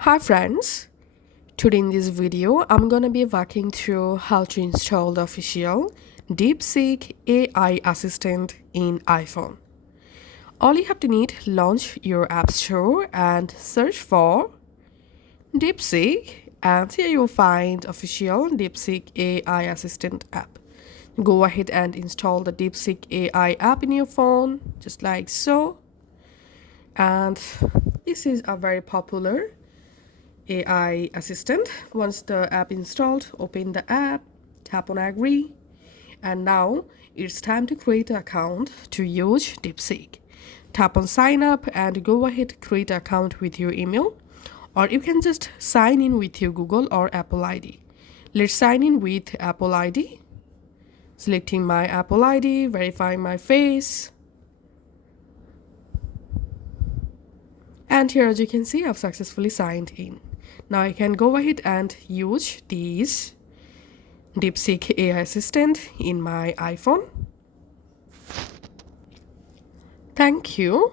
Hi friends, today in this video I'm gonna be walking through how to install the official DeepSeek AI assistant in iPhone. All you have to need, launch your app store and search for DeepSeek, and here you'll find official DeepSeek AI assistant app. Go ahead and install the DeepSeek AI app in your phone just like so. And this is a very popular AI assistant. Once the app installed, open the app, tap on agree, and now it's time to create an account to use DeepSeek. Tap on sign up and go ahead create an account with your email, or you can just sign in with your Google or Apple ID. Let's sign in with Apple ID. Selecting my Apple ID, verifying my face. And here, as you can see, I've successfully signed in. Now I can go ahead and use this DeepSeek AI assistant in my iPhone. Thank you.